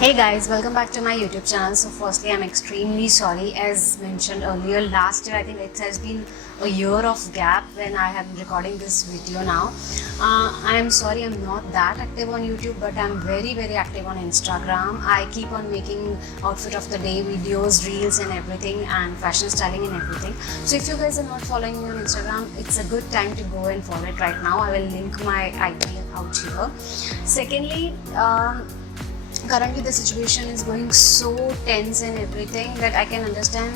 Hey guys, welcome back to my YouTube channel. So firstly, I'm extremely sorry. As mentioned earlier, last year I think it has been a year of gap when I am recording this video now. I'm sorry I'm not that active on YouTube, but I'm very active on Instagram. I keep on making outfit of the day videos, reels and everything, and fashion styling and everything. So if you guys are not following me on Instagram, it's a good time to go and follow it right now. I will link my IP out here. Secondly, currently the situation is going so tense and everything that I can understand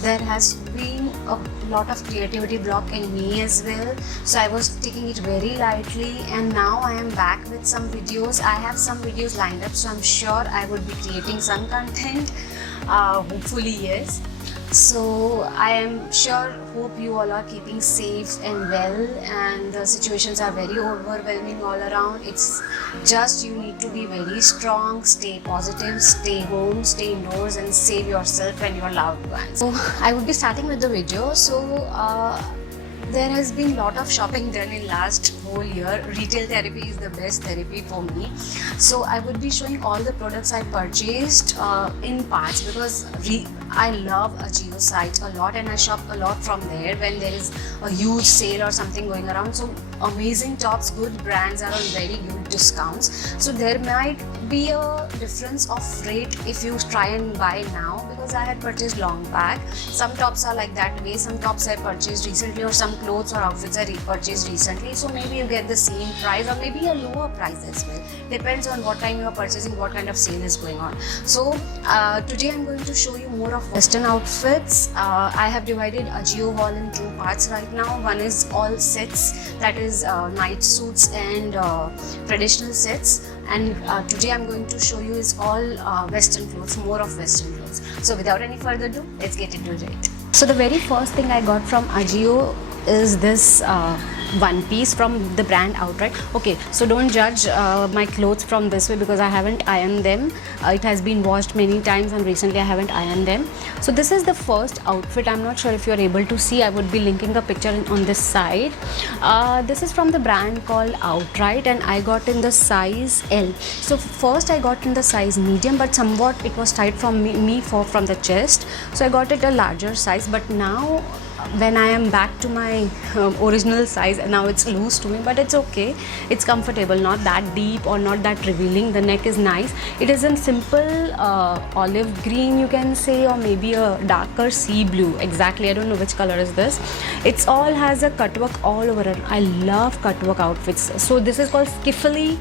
there has been a lot of creativity block in me as well. So I was taking it very lightly, and now I am back with some videos. I have some videos lined up, so I'm sure I would be creating some content. Hopefully yes. So I am sure, hope you all are keeping safe and well, and the situations are very overwhelming all around. It's just you need to be very strong, stay positive, stay home, stay indoors and save yourself and your loved ones. So I would be starting with the video. There has been a lot of shopping done in last whole year. Retail therapy is the best therapy for me. So I would be showing all the products I purchased in parts, because I love Ajio site a lot and I shop a lot from there when there is a huge sale or something going around. So amazing tops, good brands are on very good discounts. So there might be a difference of rate if you try and buy now, because I had purchased long back. Some tops are like that way, some tops I purchased recently, or some clothes or outfits I purchased recently. So maybe you get the same price or maybe a lower price as well. Depends on what time you are purchasing, what kind of sale is going on. So today I'm going to show you more of Western outfits. I have divided Ajio haul in two parts right now. One is all sets, that is night suits and traditional sets, and today I'm going to show you is all Western clothes, more of Western clothes. So without any further ado, let's get into it. So the very first thing I got from Ajio is this one piece from the brand Outright. Okay, so don't judge my clothes from this way because I haven't ironed them. It has been washed many times and recently I haven't ironed them. So this is the first outfit. I'm not sure if you're able to see. I would be linking a picture on this side. This is from the brand called Outright and I got in the size L. So first I got in the size medium, but somewhat it was tight from from the chest. So I got it a larger size, but now when I am back to my original size, now it's loose to me, but it's okay, it's comfortable, not that deep or not that revealing. The neck is nice. It is in simple olive green, you can say, or maybe a darker sea blue. Exactly, I don't know which color is this. It's all has a cutwork all over it. I love cutwork outfits. So this is called skiffle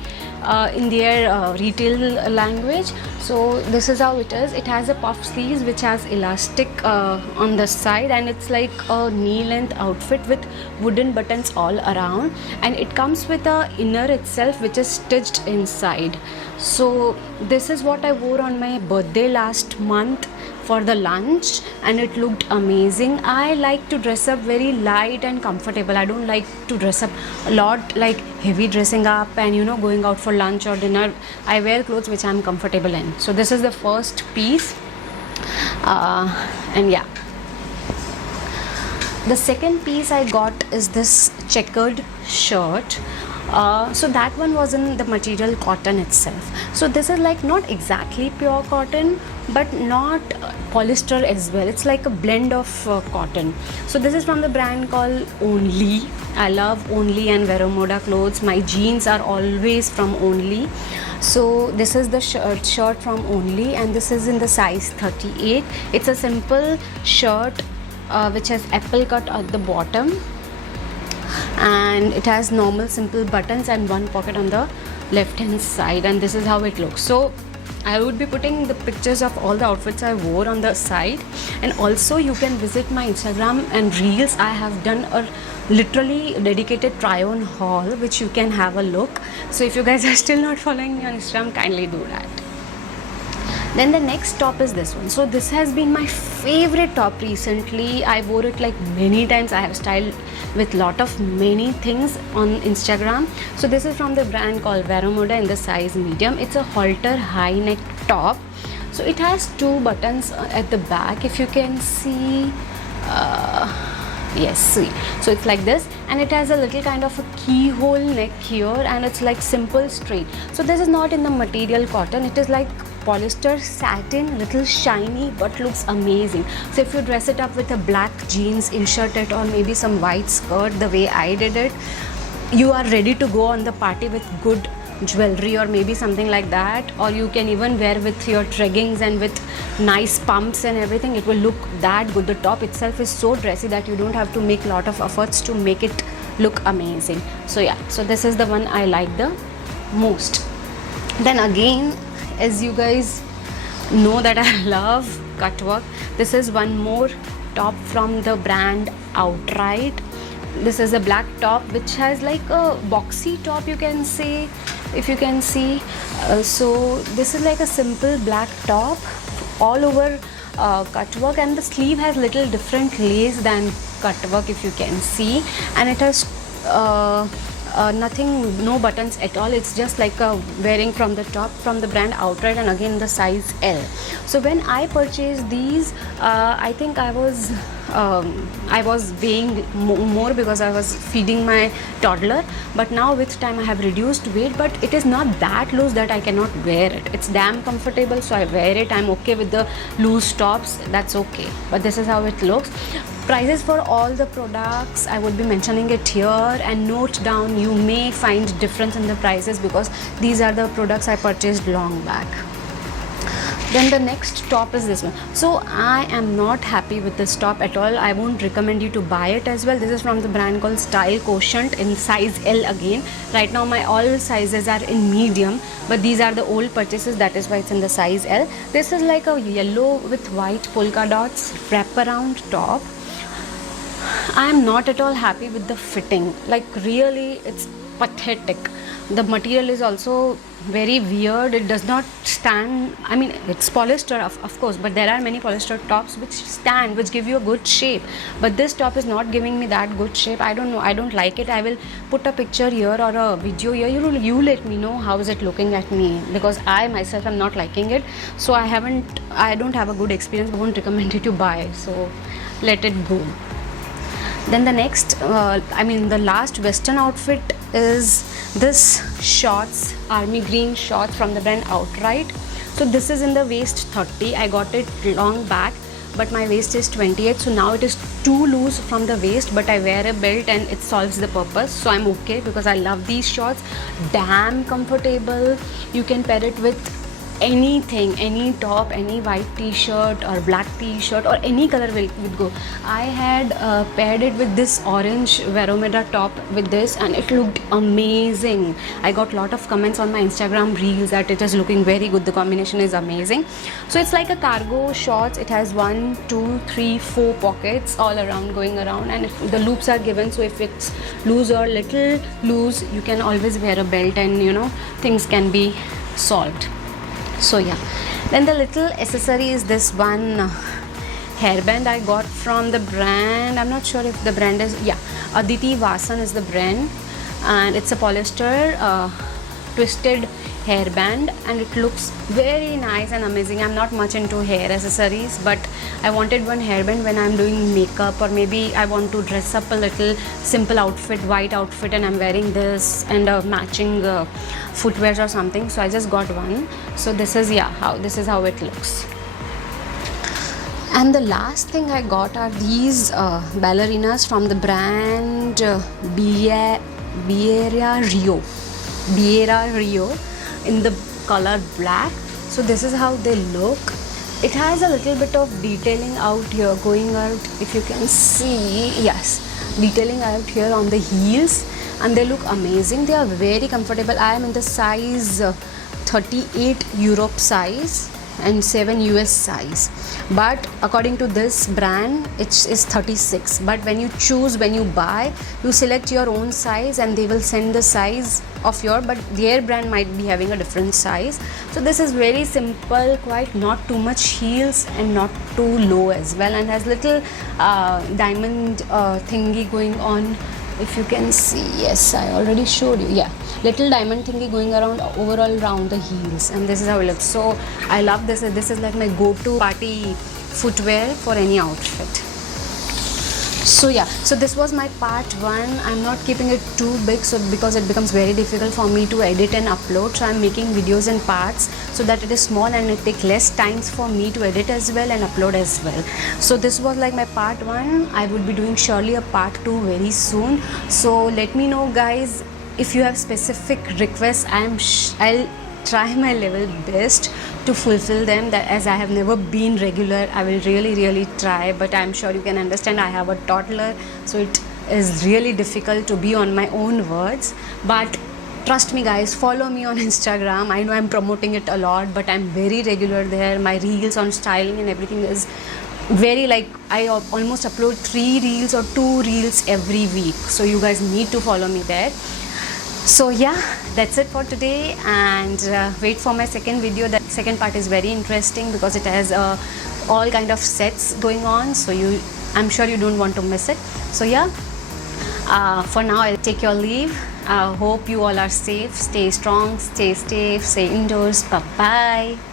in their retail language. So this is how it is. It has a puff sleeves which has elastic on the side, and it's like a knee length outfit with wooden buttons all around, and it comes with a inner itself which is stitched inside. So this is what I wore on my birthday last month for the lunch, and it looked amazing. I like to dress up very light and comfortable. I don't like to dress up a lot, like heavy dressing up and going out for lunch or dinner. I wear clothes which I'm comfortable in. So this is the first piece, and yeah, the second piece I got is this checkered shirt. So that one was in the material cotton itself. So this is like not exactly pure cotton, but not polyester as well. It's like a blend of cotton. So this is from the brand called Only. I love Only and Vero Moda clothes. My jeans are always from Only. So this is the shirt from Only, and this is in the size 38. It's a simple shirt which has apple cut at the bottom, and it has normal simple buttons and one pocket on the left hand side, and this is how it looks. So I would be putting the pictures of all the outfits I wore on the side, and also you can visit my Instagram and reels. I have done a literally dedicated try on haul which you can have a look. So if you guys are still not following me on Instagram, kindly do that. Then the next top is this one. So this has been my favorite top recently. I wore it like many times. I have styled with lot of many things on Instagram. So this is from the brand called Vero Moda in the size medium. It's a halter high neck top. So it has two buttons at the back, if you can see. Yes, see, so it's like this, and it has a little kind of a keyhole neck here, and it's like simple straight. So this is not in the material cotton, it is like polyester satin, little shiny but looks amazing. So if you dress it up with a black jeans, insert it, or maybe some white skirt the way I did it, you are ready to go on the party with good jewelry or maybe something like that. Or you can even wear with your leggings and with nice pumps and everything. It will look that good. The top itself is so dressy that you don't have to make a lot of efforts to make it look amazing. So yeah, so this is the one I like the most. Then again, as you guys know that I love cut work, this is one more top from the brand Outright. This is a black top which has like a boxy top, you can say, if you can see. So this is like a simple black top all over cut work, and the sleeve has little different lace than cut work, if you can see, and it has nothing, no buttons at all. It's just like a wearing from the top from the brand Outright, and again the size L. So when I purchased these, I think I was weighing more because I was feeding my toddler, but now with time I have reduced weight, but it is not that loose that I cannot wear it. It's damn comfortable, so I wear it. I'm okay with the loose tops, that's okay. But this is how it looks. Prices for all the products I would be mentioning it here, and note down, you may find difference in the prices because these are the products I purchased long back. Then the next top is this one. So I am not happy with this top at all. I won't recommend you to buy it as well. This is from the brand called Style Quotient in size L again. Right now my all sizes are in medium, but these are the old purchases, that is why it's in the size L. This is like a yellow with white polka dots wraparound top. I am not at all happy with the fitting. Like really, it's pathetic. The material is also very weird. It does not stand. I mean, it's polyester of course, but there are many polyester tops which stand, which give you a good shape, but this top is not giving me that good shape. I don't know, I don't like it. I will put a picture here or a video here. You let me know how is it looking at me, because I myself am not liking it. So I don't have a good experience. I won't recommend you to buy, so let it go. Then the next, the last Western outfit is this shorts, army green shorts from the brand Outright. So this is in the waist 30. I got it long back, but my waist is 28, so now it is too loose from the waist, but I wear a belt and it solves the purpose, so I'm okay because I love these shorts. Damn comfortable. You can pair it with anything, any top, any white t-shirt or black t-shirt or any color will go. I had paired it with this orange Veromeda top with this, and it looked amazing. I got lot of comments on my Instagram reels that it is looking very good, the combination is amazing. So it's like a cargo shorts. It has 1, 2, 3, 4 pockets all around, going around, and the loops are given, so if it's loose or little loose, you can always wear a belt and things can be solved. So yeah, then the little accessory is this one hairband I got from the brand. I'm not sure if the brand is, Aditi Vasan is the brand, and it's a polyester twisted hairband, and it looks very nice and amazing. I'm not much into hair accessories, but I wanted one hairband when I'm doing makeup, or maybe I want to dress up a little simple outfit, white outfit, and I'm wearing this and matching footwear or something, so I just got one. So this is how it looks. And the last thing I got are these ballerinas from the brand Biera Rio in the color black. So this is how they look. It has a little bit of detailing out here, going out, if you can see, yes, detailing out here on the heels, and they look amazing. They are very comfortable. I am in the size 38 Europe size and 7 US size, but according to this brand it is 36. But when you buy, you select your own size and they will send the size of but their brand might be having a different size. So this is very simple, quite not too much heels and not too low as well, and has little diamond thingy going on, if you can see. Yes, I already showed you. Yeah, little diamond thingy going around overall around the heels, and this is how it looks. So I love this. This is like my go-to party footwear for any outfit. So yeah, so this was my part 1. I'm not keeping it too big, so because it becomes very difficult for me to edit and upload, so I'm making videos in parts so that it is small and it take less times for me to edit as well and upload as well. So this was like my part 1. I would be doing surely a part 2 very soon. So let me know guys if you have specific requests. I'll try my level best to fulfill them, that as I have never been regular, I will really try, but I'm sure you can understand I have a toddler, so it is really difficult to be on my own words. But trust me guys, follow me on Instagram. I know I'm promoting it a lot, but I'm very regular there. My reels on styling and everything is very, like, I almost upload 3 reels or 2 reels every week, so you guys need to follow me there. So yeah, that's it for today, and wait for my second video. That second part is very interesting because it has all kind of sets going on, so I'm sure you don't want to miss it. So yeah, for now I'll take your leave. Hope you all are safe, stay strong, stay safe, stay indoors. Bye bye.